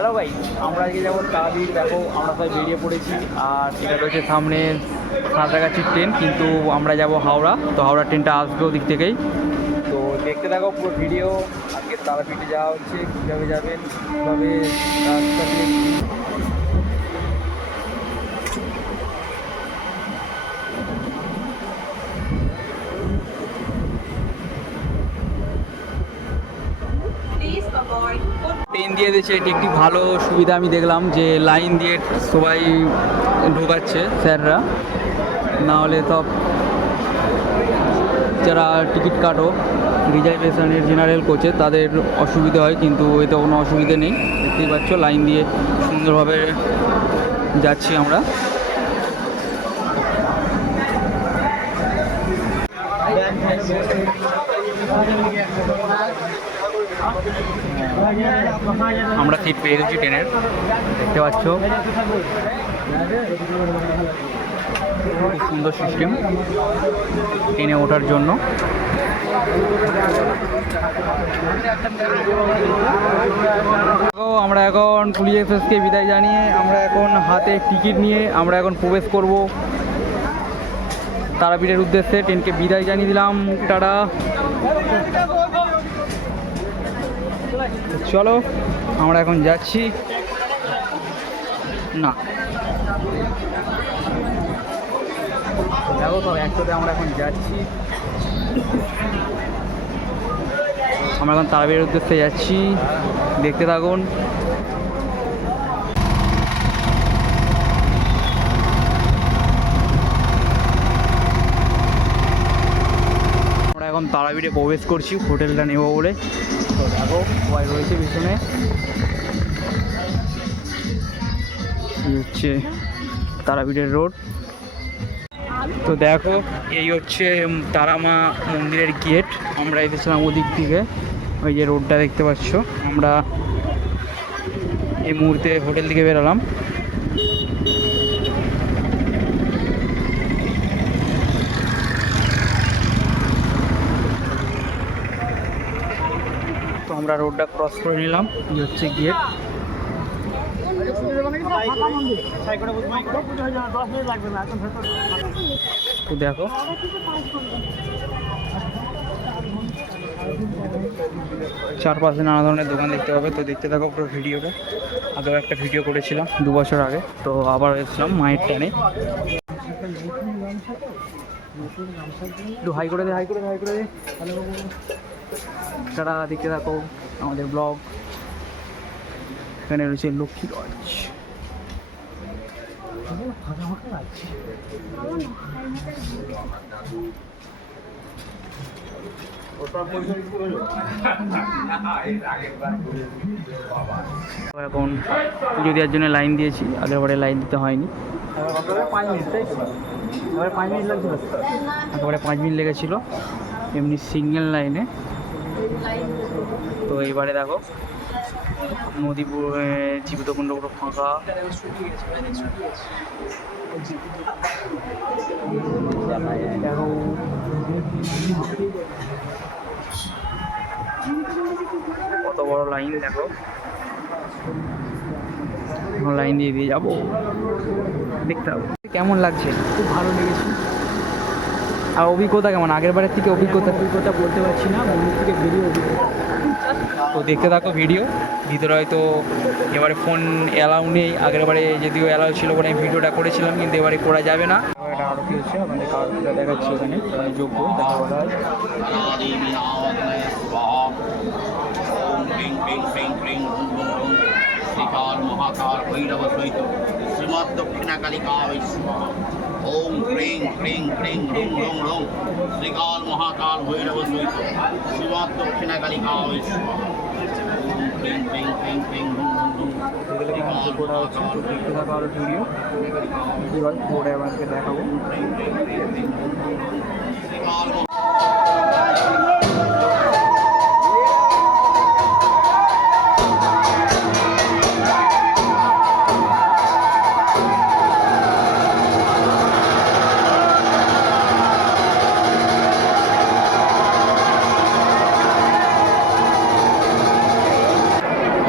Hello ভাই, আমরা আজকে যেমন তারাপীঠ দেখো আমরা সবাই বেরিয়ে পড়েছি। আর এটা রয়েছে সামনে সাঁতরাগাছির ট্রেন, কিন্তু আমরা যাব হাওড়া। তো হাওড়া ট্রেনটা আসবে ওদিক থেকেই। তো দেখতে থাকো পুরো ভিডিও। আজকে তারাপীঠে যাওয়া হচ্ছে, কীভাবে যাবেন, কীভাবে রাস্তা দিয়ে ট্রেন দিয়ে দিয়েছে। এটি একটি ভালো সুবিধা আমি দেখলাম, যে লাইন দিয়ে সবাই ঢোকাচ্ছে স্যাররা, না হলে সব যারা টিকিট কাটো রিজার্ভেশনের জেনারেল কোচে তাদের অসুবিধা হয়, কিন্তু এতে কোনো অসুবিধে নেই। দেখতেই পাচ্ছ লাইন দিয়ে সুন্দরভাবে যাচ্ছি আমরা। আমরা সিট পেয়ে গেছি ট্রেনের, দেখতে পাচ্ছ খুব সুন্দর সিস্টেম ট্রেনে ওঠার জন্য। আমরা এখন পুলিশ এক্সপ্রেসকে বিদায় জানিয়ে আমরা এখন হাতে টিকিট নিয়ে আমরা এখন প্রবেশ করব তারাপীঠের উদ্দেশ্যে। ট্রেনকে বিদায় জানিয়ে দিলাম, টাটা। চলো আমরা এখন যাচ্ছি। না দেখো তো একসাথে আমরা এখন যাচ্ছি। আমরা এখন তারাপীঠের উদ্দেশ্যে যাচ্ছি, দেখতে থাকুন। আমরা এখন তারাপীঠে প্রবেশ করছি, হোটেলটা নেব বলে। তো দেখো সবাই রয়েছে পিছনে, হচ্ছে তারাপীঠের রোড। তো দেখো এই হচ্ছে তারামা মন্দিরের গেট। আমরা এসেছিলাম ওদিক থেকে, ওই যে রোডটা দেখতে পাচ্ছ। আমরা এই মুহূর্তে হোটেল থেকে বেরোলাম। তো আমরা রোডটা ক্রস করে নিলাম, এই হচ্ছে গেট। তো দেখো চারপাশে নানা ধরনের দোকান দেখতে পাবে। তো দেখতে থাকো পুরো ভিডিওটা। আগেও একটা ভিডিও করেছিলাম 2 বছর আগে, তো আবার এসেছিলাম মায়ের টানে। একটু হাই করে দে, হাই করে দে, হাই করে দে। তারা দেখতে থাকো আমাদের ব্লগ। এখানে রয়েছে লক্ষ্মীগঞ্জ। এখন পুজো দেওয়ার জন্য লাইন দিয়েছি, আগেরবারে লাইন দিতে হয়নি। এবারে 5 মিনিট লাগছিল, একেবারে 5 মিনিট লেগেছিল এমনি সিঙ্গেল লাইনে। তো এবারে দেখো নদীপুর জীবিতকুণ্ড পুরো ফাঁকা। দেখো কত বড় লাইন, দেখো লাইন দিয়ে দিয়ে যাবো, দেখতে হবে কেমন লাগছে। খুব ভালো লেগেছে। আর অভিজ্ঞতা কেমন আগের বারের থেকে? অভিজ্ঞতা বলতে পারছি না, মন্দির থেকে বেরিয়ে অভিজ্ঞতা। তো দেখতে থাকো ভিডিও। ভিতরে হয়তো এবারে ফোন অ্যালাউ নেই, আগের বারে যদিও অ্যালাউ ছিল বলে আমি ভিডিওটা করেছিলাম, কিন্তু এবারে করা যাবে না। একটা আরতি হচ্ছে, আমাদের কারণটা দেখাচ্ছি এখানে যোগ্য দেখা বলা হয়। শ্রীকাল মহাকাল ভৈরব সহিত শ্রীমৎ দক্ষিণা কালিকা ওম ক্রিং ক্রিং ক্রিং রুং রুং রুং শ্রীকাল মহাকাল ভৈরব সহিত শ্রীমৎ দক্ষিণা কালিকা ক্রিং ক্রিং ক্রিং ক্রিং রুং রুং রুং দেখাবো।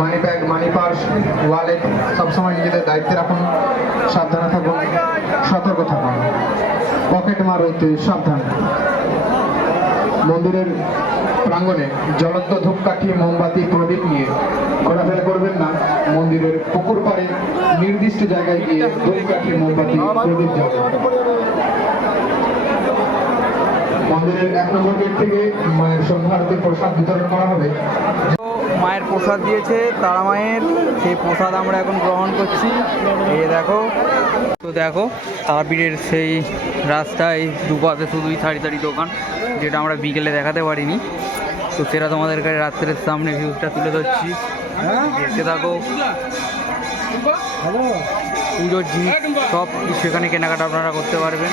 money bag, money power. Purse, wallet সবসময় নিজেদের দায়িত্বে রাখুন। সাবধানে থাকুন, সতর্ক থাকুন, পকেট মার হইতে সাবধান। মন্দিরের প্রাঙ্গণে জ্বলন্ত ধূপকাঠি, মোমবাতি, প্রদীপ নিয়ে ঘোরাফেরা করবেন না। মন্দিরের পুকুর পাড়ে নির্দিষ্ট জায়গায় গিয়ে ধূপকাঠি, মোমবাতি, প্রদীপ জ্বালান। মন্দিরের 1 নম্বর গেট থেকে মায়ের সন্ধ্যা আরতির প্রসাদ বিতরণ করা হবে। তো মায়ের প্রসাদ দিয়েছে তারা মায়ের, সেই প্রসাদ আমরা এখন গ্রহণ করছি। এই দেখো, তো দেখো তারাপীঠের সেই রাস্তায় দুপাশে শুধুই সারি সারি দোকান, যেটা আমরা বিকেলে দেখাতে পারিনি। তো সেটা তোমাদেরকে রাত্রের সামনে ভিউজটা তুলে ধরছি, দেখতে থাকো। পুজোর জিনিস সব কিছু এখানে কেনাকাটা আপনারা করতে পারবেন।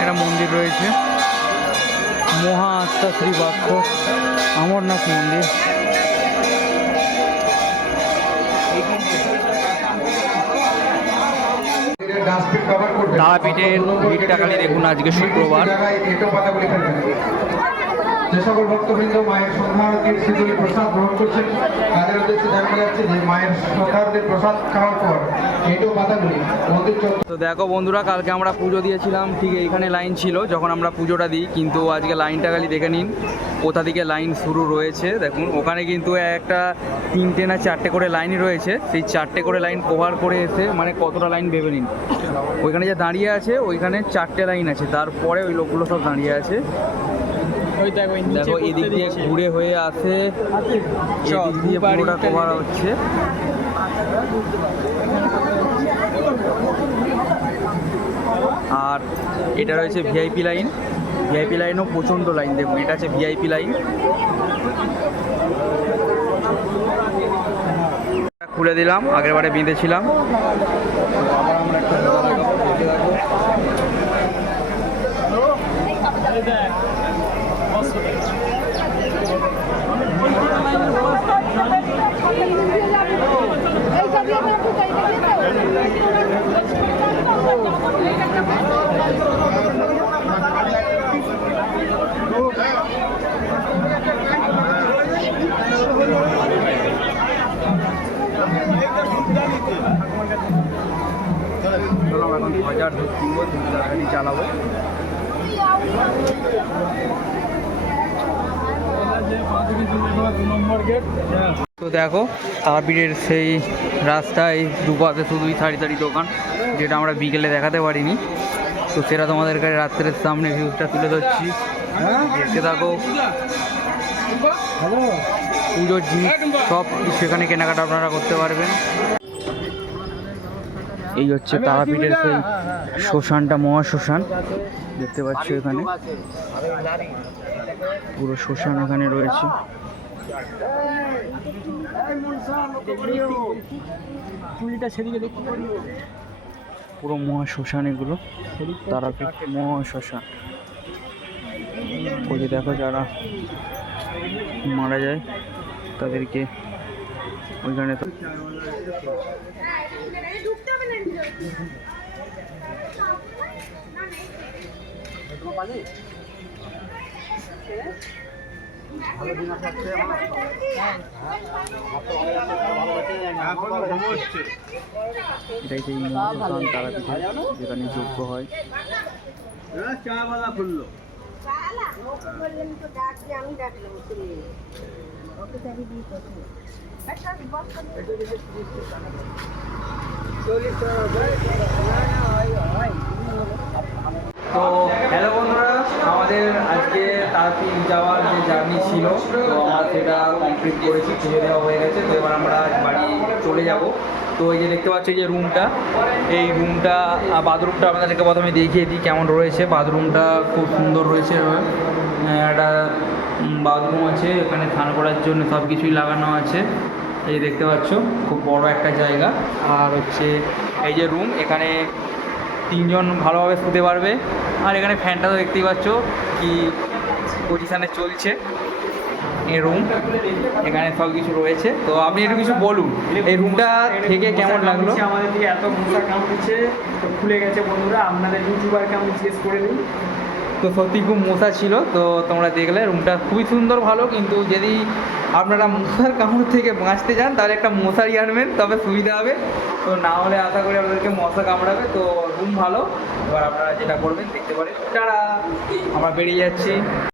একটা মন্দির রয়েছে, মহা আস্থা শ্রী বাক্ষ অমরনাথ মন্দির। তারাপীঠের ভিড়টা খালি দেখুন, আজকে শুক্রবার। যে সকল ভক্তবৃন্দ মায়ের সন্ধ্যা আরতির শীতলী প্রসাদ গ্রহণ করছেন, তাদের উদ্দেশ্যে জানানো যাচ্ছে যে মায়ের সন্ধ্যা আরতির প্রসাদ খাওয়ার পর এটো পাতাগুলি মন্দির চত্বর। তো দেখো বন্ধুরা, কালকে আমরা পুজো দিয়েছিলাম, ঠিক এইখানে লাইন ছিল যখন আমরা পুজোটা দিই, কিন্তু আজকে লাইনটা খালি দেখে নিন কোথা থেকে লাইন শুরু রয়েছে। দেখুন ওখানে কিন্তু একটা 3টে না 4টে করে লাইনই রয়েছে, সেই 4টে করে লাইন কভার করে এসে মানে কতটা লাইন ভেবে নিন। ওইখানে যে দাঁড়িয়ে আছে ওইখানে 4টে লাইন আছে, তারপরে ওই লোকগুলো সব দাঁড়িয়ে আছে। দেখো এদিক দিয়ে ঘুরে হয়ে আসে, এদিক দিয়ে পুরোটা কভার হচ্ছে। আর এটা রয়েছে ভিআইপি লাইন, ভিআইপি লাইনও প্রচণ্ড লাইন। দেখুন এটা আছে ভিআইপি লাইন। খুলে দিলাম, আগের বারে বেঁধেছিলাম। আবার আমরা একটা এখন বাজার কিনবো, গাড়ি চালাবো। তো দেখো তারাপীঠের সেই রাস্তায় দুপাশে শুধুই সারি সারি দোকান, যেটা আমরা বিকেলে দেখাতে পারিনি। তো সেটা তোমাদেরকে রাত্রের সামনে ভিউজটা তুলে ধরছি, দেখতে থাকো। পুজোর জিনিস সব কিছু এখানে কেনাকাটা আপনারা করতে পারবেন। এই হচ্ছে তারাপীঠের সেই শ্মশানটা, মহাশ্মশান দেখতে পাচ্ছ। এখানে পুরো শ্মশান এখানে রয়েছে। পুরো মহাশ্মশান এগুলো, তারাপীঠ মহাশ্মশান। ওই যে দেখো যারা মারা যায় তাদেরকে ওইখানে তো এটাই সেই মহাশ্মশান তারাপীঠে, যেখানে যজ্ঞ হয়। তো হ্যালো বন্ধুরা, আমাদের আজকে তারাপীঠ যাওয়ার যে জার্নি ছিল, তো আমরা সেটা কমপ্লিট করেছি, খুঁজে দেওয়া হয়ে গেছে। তো এবার আমরা বাড়ি চলে যাব। তো এই যে দেখতে পাচ্ছি যে রুমটা, এই রুমটা বাথরুমটা আপনাদেরকে প্রথমে দেখিয়ে দিই কেমন রয়েছে। বাথরুমটা খুব সুন্দর রয়েছে, একটা বাথরুম আছে এখানে, স্নান করার জন্য সব কিছুই লাগানো আছে। এই দেখতে পাচ্ছ খুব বড় একটা জায়গা। আর হচ্ছে এই যে রুম, এখানে 3 জন ভালোভাবে শুতে পারবে। আর এখানে ফ্যানটা তো দেখতেই পাচ্ছ কি পজিশানে চলছে। এই রুম, এখানে সব কিছু রয়েছে। তো আপনি একটু কিছু বলুন এই রুমটা থেকে কেমন লাগলো। আমাদের দিকে এত মশা কামড়েছে, তো খুলে গেছে বন্ধুরা, আপনাদের ইউটিউবারকে আমি জিজ্ঞেস করে নিই। তো সত্যি খুব মশা ছিল, তো তোমরা দেখলে রুমটা খুবই সুন্দর ভালো। কিন্তু যদি আপনারা মশার কামড় থেকে বাঁচতে চান তাহলে একটা মশারি আনবেন, তবে সুবিধা হবে। তো না হলে আশা করি আপনাদেরকে মশা কামড়াবে। তো রুম ভালো, এবার আপনারা যেটা করবেন দেখতে পারেন। তারা আমরা বেরিয়ে যাচ্ছি।